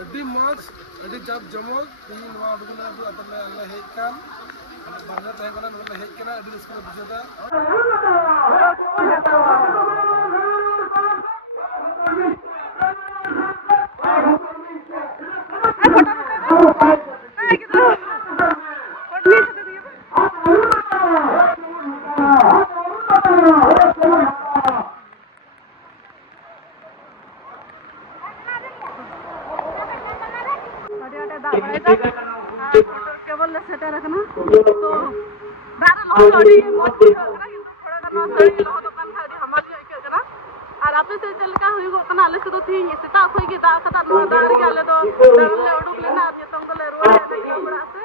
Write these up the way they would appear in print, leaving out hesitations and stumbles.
ᱟᱹᱰᱤ ᱢᱚᱡᱽ ᱟᱹᱰᱤ ᱡᱟᱠ ᱡᱚᱢᱚᱠ ᱛᱮᱦᱮᱧ ᱱᱚᱣᱟ ᱩᱰᱩᱠᱱᱟ ᱟᱞᱮ ᱦᱮᱡ ᱠᱟᱱ ᱵᱟᱨᱦᱮ ᱛᱟᱦᱮᱸ ᱠᱟᱱᱟ ᱱᱚᱰᱮ ᱞᱮ ᱦᱮᱡ ᱠᱟᱱᱟ ᱟᱹᱰᱤ ᱨᱟᱹᱥᱠᱟᱹ ᱞᱮ ᱵᱩᱡᱷᱟᱹᱣᱫᱟ केवल सेटर रखना तो दादा लोग अड़ी मौज करना किंतु थोड़ा करना सड़ी लोग तो kan thadi hamari aike kana ar ape se chelka huigo kana ale se do thi seta khoi ge da khata no da ri ale do daran le uduk lena ar nyatong ko le ruwa na gila bada ase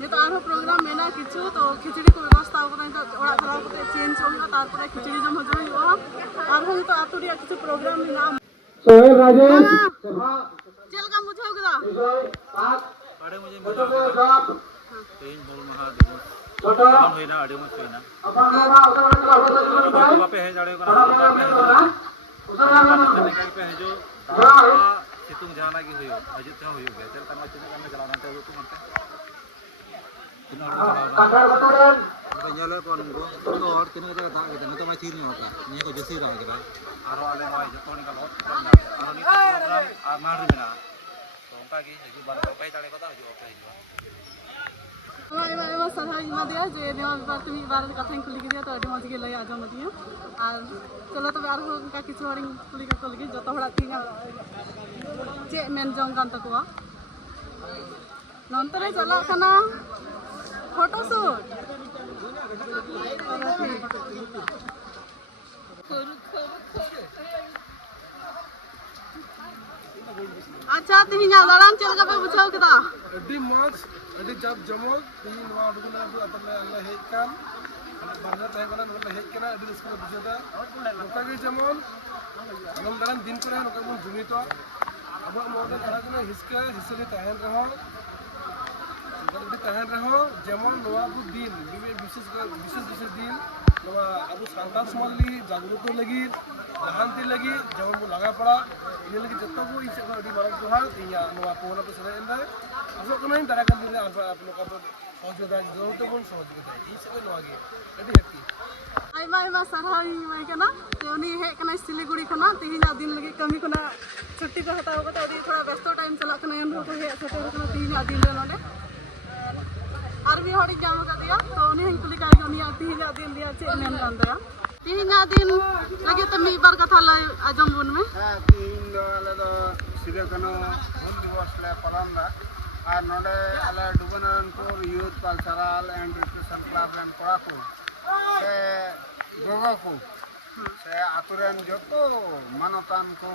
Nito arho program mena kichu to khichdi ko ବ୍ୟବস্থা ko nito ora khala ko change hoga tarpore khichdi jom hojo hoga arho nito atu ria kichu program ni naam Sohail Rajesh सभा चल का बुझाओ गदा अरे मुझे तीन बोल महा दिवस हम होइना अड़ी मत होइना बापे है जाड़े को पे है जो सितुंग जाना की होयो अजित का होयो गया चल तमा चुने करने चलाना तो तू मनते तो nyalo ko nunggu to और तीन जगह था के तो मैं चीज नहीं होता ये को जैसे रहा के आरो आले माय जतो नि का बहुत आरो नि प्रोग्राम आ मार मेना तो उनका की हिजु बार पे जाड़े को ता हिजु पे हिजु ᱟᱭᱢᱟ ᱥᱟᱨᱦᱟᱣ ᱤᱧ ᱮᱢᱟᱫᱮᱭᱟ ᱡᱮ ᱱᱚᱣᱟ ᱵᱮᱯᱟᱨ ᱛᱮ ᱢᱤᱫ ᱵᱟᱨ ᱠᱟᱛᱷᱟᱧ ᱠᱩᱞᱤ ᱠᱮᱫᱮᱭᱟ ᱛᱚ ᱟᱹᱰᱤ ᱢᱚᱡᱽ ᱜᱮ ᱞᱟᱹᱭ ᱟᱸᱡᱚᱢ ᱟᱹᱫᱤᱧᱟ ᱟᱨ ᱪᱚᱞᱚ ᱛᱚᱵᱮ ᱟᱨᱦᱚᱸ ᱚᱱᱠᱟ ᱠᱤᱪᱷᱩ ᱦᱚᱲᱤᱧ ᱠᱩᱞᱤ ᱠᱟᱠᱚ ᱞᱟᱹᱜᱤᱫ ᱡᱚᱛᱚ ᱦᱚᱲᱟᱜ ᱛᱤᱦᱤᱧᱟᱜ ᱪᱮᱫ ᱢᱮᱱ ᱡᱚᱝ ᱠᱟᱱ ᱛᱟᱠᱚᱣᱟ ᱱᱚᱱᱛᱮ ᱨᱮ ᱪᱟᱞᱟᱜ ᱠᱟᱱᱟ ᱯᱷᱳᱴᱳ ᱥᱩᱴ अच्छा तिहिᱧᱟᱜ ᱫᱟᱬᱟᱱ ᱪᱮᱫ ᱞᱮᱠᱟ ᱯᱮ ᱵᱩᱡᱷᱟᱹᱣ ᱠᱮᱫᱟ ᱟᱹᱰᱤ ᱢᱚᱡᱽ ᱟᱹᱰᱤ ᱡᱟᱠ ᱡᱚᱢᱚᱠ ᱛᱮᱦᱮᱧ ᱱᱚᱣᱟ ᱩᱰᱩᱠᱱᱟ ᱫᱚ ᱟᱫᱚᱞᱮ ᱦᱮᱡ ᱠᱟᱱ ᱵᱟᱨᱦᱮ ᱛᱟᱦᱮᱸ ᱠᱟᱱᱟ ᱱᱚᱰᱮ ᱦᱮᱡ ᱠᱟᱱᱟ ᱟᱹᱰᱤ ᱨᱟᱹᱥᱠᱟᱹ ᱞᱮ ᱵᱩᱡᱷᱟᱹᱣᱫᱟ ᱱᱚᱝᱠᱟ ᱜᱮ ᱡᱮᱢᱚᱱ ᱟᱫᱚᱢ ᱫᱟᱬᱟᱱ ᱫᱤᱱ ᱠᱚᱨᱮ ᱱᱚᱝᱠᱟ ᱵᱚᱱ ᱡᱩᱢᱤᱫᱚᱜ ᱟᱵᱚᱣᱟᱜ ᱢᱚᱫᱽᱫᱷᱮ ᱡᱟᱦᱟᱸ ᱛᱤᱱᱟᱹᱜ ᱦᱤᱥᱠᱟᱹ ᱦᱤᱥᱟᱹᱞᱤ ᱛᱟᱦᱮᱱ ᱨᱮᱦᱚᱸ যেমন নয়া আবু দিন বিশেষ দিন নয়া আবু সান্তাল সমাজ লাগি জাগ্রত লাগি জাহান্তি লাগি যেমন বো লাগা পড়া ইয়ে লাগি যত বো ইচ্ছে করে আদি মারক জোহার ইয়া নয়া পোলা পে সরে এন্ডা আসো কোন দিন দাঁড়া কান দিলে আর আপনি লোক সহযোগিতা জরুরত বন সহযোগিতা এই সবে নয়া গে আদি হ্যাপি ᱟᱭᱢᱟ ᱥᱟᱨᱦᱟᱣ ᱤᱧ ᱮᱢᱟᱭ ᱠᱟᱱᱟ ᱡᱮ ᱩᱱᱤ ᱦᱮᱡ ᱠᱟᱱᱟᱭ ᱥᱤᱞᱤᱜᱩᱲᱤ ᱠᱷᱚᱱᱟᱜ ᱛᱤᱦᱤᱧᱟᱜ ᱫᱤᱱ ᱞᱟᱹᱜᱤᱫ ᱠᱟᱹᱢᱤ ᱠᱷᱚᱱᱟᱜ ᱪᱷᱩᱴᱤ ᱠᱚ ᱦᱟᱛᱟᱣ ᱠᱟᱛᱮ ᱟᱹᱰᱤ ᱛᱷᱚᱲᱟ ᱵᱮᱥᱛᱚ ᱴᱟᱭᱤᱢ ᱪᱟᱞᱟᱜ ᱠᱟᱱᱟ ᱮᱱᱦᱚᱸ ᱠᱚ ᱦᱮᱡ ᱥᱮᱴᱮᱨ ᱠᱟᱱᱟ ᱛᱤᱦᱤᱧᱟᱜ ᱫᱤᱱ ᱨᱮ ᱱᱚᱰᱮ ᱟᱨ ᱢᱤᱫ ᱦᱚᱲᱤᱧ ᱧᱟᱢ ᱟᱠᱟᱫᱮᱭᱟ ᱛᱚ ᱩᱱᱤ ᱦᱚᱸᱧ ᱠᱩᱞᱤ ᱠᱟᱭ ᱜᱮ ᱩᱱᱤᱭᱟᱜ ᱛᱤᱦᱤᱧᱟᱜ ᱫᱤᱱ ᱨᱮᱭᱟᱜ ᱪᱮᱫ ᱢᱮᱱ ᱠᱟᱱ ᱛᱟᱭᱟ ᱛᱤᱦᱤᱧᱟᱜ ᱫᱤᱱ ᱞᱟᱹᱜᱤᱫ ᱛᱮ ᱢᱤᱫ ᱵᱟᱨ ᱠᱟᱛᱷᱟ ᱞᱟᱹᱭ ᱟᱸᱡᱚᱢ ᱵᱚᱱ ᱢᱮ ᱛᱤᱦᱤᱧ ᱫᱚ ᱟᱞᱮ ᱫᱚ ᱥᱤᱫᱩ ᱠᱟᱹᱱᱦᱩ ᱦᱩᱞ ᱫᱤᱵᱚᱥ ᱞᱮ ᱯᱟᱞᱚᱱᱫᱟ ᱟᱨ ᱱᱚᱰᱮ ᱟᱞᱮ ᱰᱩᱵᱟᱹᱱᱟᱨᱟᱱᱯᱩᱨ ᱤᱭᱩᱛᱷ ᱠᱟᱞᱪᱟᱨᱟᱞ ᱮᱱᱰ ᱨᱤᱠᱨᱮᱥᱚᱱ ᱠᱞᱟᱵ ᱨᱮᱱ ᱠᱚᱲᱟ ᱠᱚ ᱥᱮ ᱜᱚᱜᱚ ᱠᱚ ᱥᱮ ᱟᱛᱳ ᱨᱮᱱ ᱡᱚᱛᱚ ᱢᱟᱱᱚᱛᱟᱱ ᱠᱚ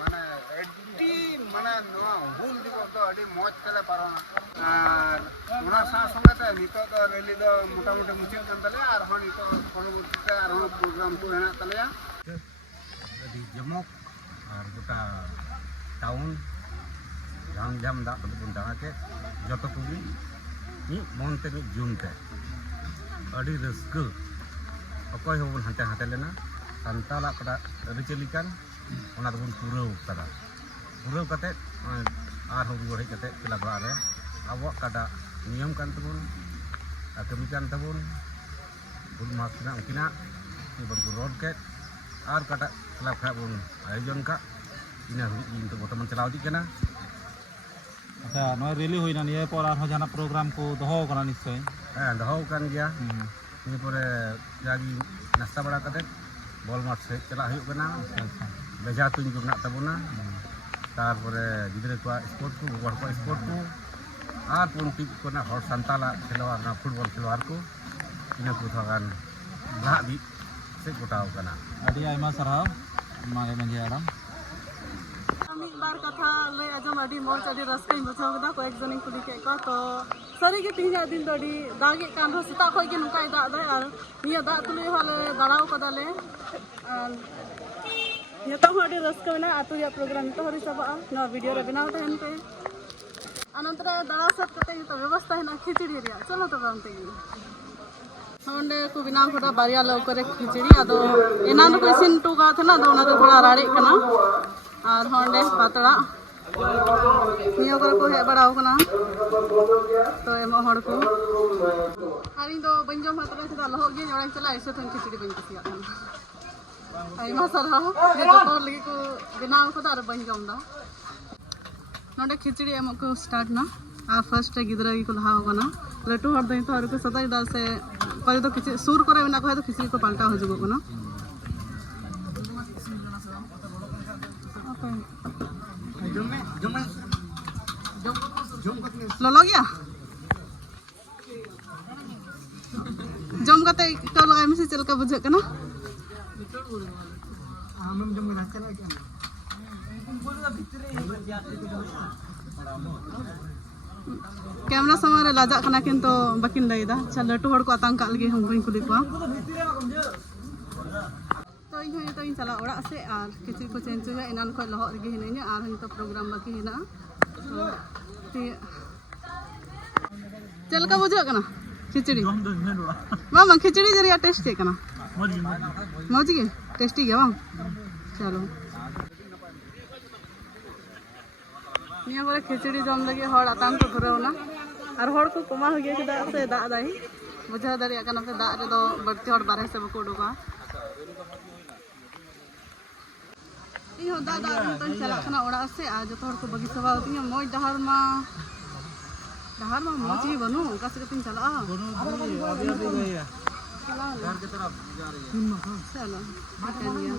ᱢᱟᱱᱮ ᱟᱹᱰᱤ ᱢᱟᱱᱮ ᱱᱚᱣᱟ ᱦᱩᱞ ᱫᱤᱵᱚᱥ ᱫᱚ ᱟᱹᱰᱤ ᱢᱚᱡᱽ ᱛᱮᱞᱮ ᱯᱟᱨᱚᱢᱟ ᱟᱨ ᱚᱱᱟ ᱥᱟᱶ ᱥᱚᱸᱜᱮ ᱛᱮ ᱱᱤᱛᱚᱜ ᱫᱚ ᱨᱮᱞᱤ ᱫᱚ ᱢᱳᱴᱟᱢᱩᱴᱤ ᱢᱩᱪᱟᱹᱫ ᱠᱟᱱ ᱛᱟᱞᱮᱭᱟ ᱟᱨᱦᱚᱸ ᱱᱤᱛᱚᱜ ᱯᱚᱨᱚᱵᱚᱨᱛᱤ ᱛᱮ ᱟᱨᱦᱚᱸ ᱯᱨᱳᱜᱨᱟᱢ ᱠᱚ ᱦᱮᱱᱟᱜ ᱛᱟᱞᱮᱭᱟ ᱟᱹᱰᱤ ᱡᱚᱢᱚᱠ ᱟᱨ ᱜᱚᱴᱟ ᱴᱟᱣᱩᱱ ᱡᱷᱟᱢ ᱫᱟᱜ ᱠᱚ ᱵᱚᱱ ᱫᱟᱬᱟ ᱠᱮᱫ ᱡᱚᱛᱚ ᱠᱚᱜᱮ ᱢᱤᱫ ᱢᱚᱱᱛᱮ ᱢᱤᱫ ᱡᱩᱢᱛᱮ ᱟᱹᱰᱤ ᱨᱟᱹᱥᱠᱟᱹ ᱚᱠᱚᱭ ᱦᱚᱸ ᱵᱚᱱ ᱦᱟᱱᱛᱮ ᱞᱮᱱᱟ ᱥᱟᱱᱛᱟᱞᱟᱜ ᱠᱟᱰᱟ ᱟᱹᱨᱤᱪᱟᱹᱞᱤ ᱠᱟᱱ ᱚᱱᱟ ᱫᱚᱵᱚᱱ ᱯᱩᱨᱟᱹᱣ ᱠᱟᱫᱟ ᱯᱩᱨᱟᱹᱣ ᱠᱟᱛᱮ ᱟᱨᱦᱚᱸ ᱨᱩᱣᱟᱹᱲ ᱦᱮᱡ ᱠᱟᱛᱮ ᱠᱞᱟᱵ ᱚᱲᱟᱜ ᱨᱮ ᱟᱵᱚᱣᱟᱜ ᱠᱟᱰᱟ ᱱᱤᱭᱚᱢ ᱠᱟᱱ ᱛᱟᱵᱚᱱ ᱠᱟᱹᱢᱤ ᱠᱟᱱ ᱛᱟᱵᱚᱱ ᱦᱩᱞ ᱢᱟᱦᱟ ᱨᱮᱱᱟᱜ ᱩᱱᱠᱤᱱᱟᱜ ᱵᱚᱱ ᱨᱚᱲ ᱠᱮᱫ ᱟᱨ ᱠᱟᱴᱟ ᱠᱞᱟᱵ ᱠᱷᱟᱡ ᱵᱚᱱ ᱟᱭᱳᱡᱚᱱ ᱠᱟᱜ ᱤᱱᱟᱹ ᱦᱩᱭᱩᱜ ᱜᱮ ᱱᱤᱛᱚᱜ ᱵᱚᱨᱛᱚᱢᱟᱱ ᱪᱟᱞᱟᱣ ᱤᱫᱤᱜ ᱠᱟᱱᱟ अच्छा नॉय रेली हुई ना निये पर आरो जाना प्रोग्राम को दहो कना निश्चय ᱦᱮᱸ ᱫᱚᱦᱚ ᱠᱟᱱ ᱜᱮᱭᱟ ᱱᱤᱭᱟᱹ ᱯᱚᱨᱮ ᱡᱟᱜᱮ ᱱᱟᱥᱛᱟ ᱵᱟᱲᱟ ᱠᱟᱛᱮ ᱵᱚᱞ ᱢᱟᱴ ᱥᱮᱫ ᱪᱟᱞᱟᱜ ᱦᱩᱭᱩᱜ ᱠᱟᱱᱟ ᱵᱮᱡᱷᱟ ᱛᱩᱧ ᱠᱚ ᱢᱮᱱᱟᱜ ᱛᱟᱵᱚᱱᱟ ᱛᱟᱨᱯᱚᱨᱮ ᱜᱤᱫᱽᱨᱟᱹ ᱠᱚᱣᱟᱜ ᱥᱯᱳᱨᱴ ᱠᱚ ᱜᱚᱜᱚ ᱦᱚᱲ ᱠᱚᱣᱟᱜ ᱥᱯᱳᱨᱴ ᱠᱚ ᱟᱨ ᱯᱚᱞᱴᱤᱠ ᱠᱚᱨᱮᱱᱟᱜ ᱦᱚᱲ ᱥᱟᱱᱛᱟᱞᱟᱜ ᱠᱷᱮᱞᱳᱣᱟᱲ ᱚᱱᱟ ᱯᱷᱩᱴᱵᱚᱞ ᱠᱷᱮᱞᱳᱣᱟᱲ ᱠᱚ ᱤᱱᱟᱹ ᱠᱚ ᱛᱷᱚᱲᱟ ᱜᱟᱱ ᱞᱟᱦᱟ ᱤᱫᱤ ᱥᱮᱫ ᱜᱚᱴᱟᱣ ᱠᱟᱱᱟ अड़ी आयमा सरहाव मागे मंजे आराम ᱢᱤᱫ ᱵᱟᱨ ᱠᱟᱛᱷᱟ ᱞᱟᱹᱭ ᱟᱸᱡᱚᱢ ᱟᱹᱰᱤ ᱢᱚᱡᱽ ᱟᱹᱰᱤ ᱨᱟᱹᱥᱠᱟᱹᱧ ᱵᱩᱡᱷᱟᱹᱣ ᱠᱮᱫᱟ ᱠᱚᱭᱮᱠ ᱡᱚᱱᱤᱧ ᱠᱩᱞᱤ ᱠᱮᱫ ᱠᱚᱣᱟ ᱛᱚ ᱥᱟᱹᱨᱤᱜᱮ ᱛᱤᱦᱤᱧᱟᱜ ᱫᱤᱱ ᱫᱚ ᱟᱹᱰᱤ ᱫᱟᱜᱮᱫ ᱠᱟᱱ ᱨᱮᱦᱚᱸ ᱥᱮᱛᱟᱜ ᱠᱷᱚᱡ ᱜᱮ ᱱᱚᱝᱠᱟᱭ ᱫᱟᱜ ᱮᱫᱟᱭ ᱟᱨ ᱱᱤᱭᱟᱹ ᱫᱟᱜ ᱛᱩᱞᱩᱡ ᱦᱚᱸᱞᱮ ᱫᱟᱬᱟᱣ ᱠᱟᱫᱟᱞᱮ ᱟᱨ ᱱᱤᱛᱚᱜ ᱦᱚᱸ ᱟᱹᱰᱤ ᱨᱟᱹᱥᱠᱟᱹ ᱢᱮᱱᱟᱜᱼᱟ ᱟᱹᱛᱩ ᱨᱮᱭᱟᱜ ᱯᱨᱳᱜᱨᱟᱢ ᱱᱤᱛᱚᱜ ᱦᱚᱸ ᱪᱟᱵᱟᱜᱼᱟ ᱱᱚᱣᱟ ᱵᱷᱤᱰᱤᱭᱳ ᱨᱮ ᱵᱮᱱᱟᱣ ᱛᱟᱦᱮᱱ ᱯᱮ ᱟᱨ ᱱᱚᱱᱛᱮ ᱨᱮ ᱫᱟᱬᱟ ᱥᱟᱹᱛ ᱠᱟᱛᱮ ᱱᱤᱛᱚᱜ ᱵᱮᱵᱚᱥᱛᱷᱟ ᱦᱮᱱᱟᱜᱼᱟ ᱠᱷᱤᱪᱲᱤ ᱨᱮᱭᱟᱜ ᱪᱚᱞᱚ ᱛᱚᱵᱮ ᱚᱱᱛᱮ ᱜᱮ ᱚᱸᱰᱮ ᱠᱚ ᱵᱮᱱᱟᱣ ᱠᱟᱫᱟ ᱵᱟᱨᱭᱟ ᱞᱟᱹᱣᱠᱟᱹ ᱨᱮ ᱠᱷᱤᱪᱲᱤ ᱟᱫᱚ ᱮᱱᱟᱱ ᱫᱚᱠᱚ ᱤᱥᱤᱱ ᱦᱚᱴᱚ ᱠᱟᱜ ᱛᱟᱦᱮᱱᱟ ᱟᱫᱚ ᱚᱱᱟ ᱫᱚ ᱛᱷᱚᱲᱟ ᱨᱟᱲᱮᱡ ᱠᱟᱱᱟ ᱟᱨ ᱚᱸᱰᱮ ᱯᱟᱛᱲᱟ ᱱᱤᱭᱟᱹ ᱠᱚᱨᱮ ᱠᱚ ᱦᱮᱡ ᱵᱟᱲᱟᱣ ᱠᱟᱱᱟ ᱛᱚ ᱮᱢᱚᱜ ᱦᱚᱲ ᱠᱚ ᱟᱨ ᱤᱧ ᱫᱚ ᱵᱟᱹᱧ ᱡᱚᱢ ᱦᱟᱛᱟᱲᱟ ᱪᱮᱫᱟᱜ ᱞᱚᱦᱚᱫ ᱜᱤᱭᱟᱹᱧ ᱚᱲᱟᱜ ᱤᱧ ᱪᱟᱞᱟᱜᱼᱟ ᱮᱥᱮ ᱛᱮᱧ ᱠᱷᱤᱪᱲᱤ ᱵᱟᱹᱧ ᱠᱩᱥᱤᱭᱟᱜ ᱠᱟᱱᱟ ᱟᱭᱢᱟ ᱥᱟᱨᱦᱟᱣ ᱡᱮ ᱡᱚᱛᱚ ᱦᱚᱲ ᱞᱟᱹᱜᱤᱫ ᱠᱚ ᱵᱮᱱᱟᱣ ᱠᱟᱫᱟ ᱟᱨ ᱵᱟᱹᱧ ᱡᱚᱢ ᱮᱫᱟ ᱱᱚᱰᱮ ᱠᱷᱤᱪᱲᱤ ᱮᱢᱚᱜ ᱠᱚ ᱥᱴᱟर्ट ᱱᱟ ᱟᱨ ᱯᱷᱟर्स्ट ᱨᱮ ᱜᱤᱫᱽᱨᱟᱹ ᱜᱮᱠᱚ ᱞᱟᱦᱟᱣ ᱠᱟᱱᱟ ᱞᱟᱹᱴᱩ ᱦᱚᱲ ᱫᱚ ᱱᱤᱛᱚᱜ ᱟᱹᱣᱨᱤ ᱠᱚ ᱥᱟᱫᱟᱭᱮᱫᱟ ᱥᱮ ᱚᱠᱚᱭ ᱫᱚ ᱠᱤᱪᱷᱩ ᱥᱩᱨ ᱠᱚᱨᱮ ᱢᱮᱱᱟᱜ ᱠᱚᱣᱟ ᱫᱚ ᱠᱷᱤᱪᱲᱤ ᱠᱚ ᱯᱟᱞᱴᱟᱣ ᱦᱤᱡᱩᱜᱚᱜ ᱠᱟᱱᱟ ᱞᱚᱞᱚ ᱜᱮᱭᱟ ᱡᱚᱢ ᱠᱟᱛᱮ ᱴᱚ ᱞᱟᱜᱟᱭ ᱢᱮᱥᱮ ᱪᱮᱫ ᱞᱮᱠᱟ ᱵᱩᱡᱷᱟᱹᱜ ᱠᱟᱱᱟ कैमरा सामने रे लाजा कना किंतु बाकिन लैदा अच्छा लटू हड़ को आतंक लगे हम कोई कुली को तो इन तो इन चला ओड़ा से और किचरी को चेंज हुआ इनान को लहर गे हिने और तो प्रोग्राम बाकी हिना चल का बुझा कना खिचड़ी मामा खिचड़ी जरिया टेस्टी कना मौज गे टेस्टी गे बांग चलो निया बोले खिचड़ी जम लगे हड़ आतंक को धरेवना और हड़ को कमा हो गया कि दाग से दाग दाई बुझा दरिया कना पे दाग रे दो बढ़ती हड़ बारे से बको डोगा इहो दादा तो चला कना ओड़ा से आ जो हड़ को बगी सवा होती मोज डहार मा मौज ही बनू का से कतिन चला अभी गई है घर की तरफ जा रही है चलो